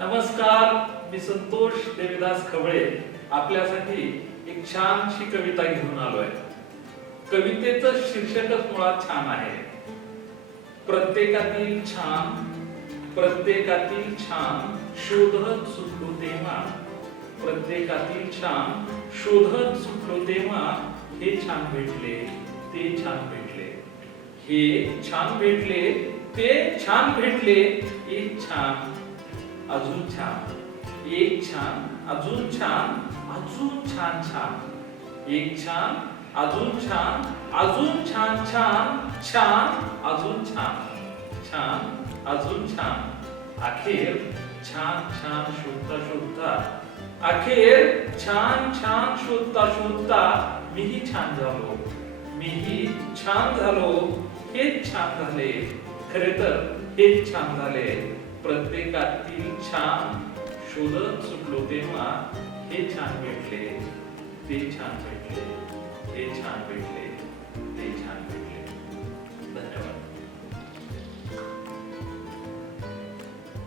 नमस्कार, मी संतोष देविदास खबळे आपल्यासाठी एक छानशी कविता घेऊन आलोय. कवितेचं शीर्षकच मुळात छान आहे. प्रत्येकातील छान शोधत सुटलो तेव्हा, प्रत्येकातील छान शोधत सुटलो तेव्हा हे छान भेटले, ते छान भेटले, हे छान भेटले, ते छान भेटले, एक छान अजून छान, एक छान अजून छान, अजून छान छान, एक छान अजून छान, अजून छान छान, छान अजून छान, छान अजून छान, अखेर छान छान शोधता शोधता, अखेर छान छान शोधता शोधता मीही छान झालो, मीही छान झालो, हेच छान झाले, खरे तर हेच छान झाले. प्रत्येकातील छान शोधत सुटलो तेव्हा हे छान भेटले, ते छान भेटले, हे छान भेटले, ते छान भेटले.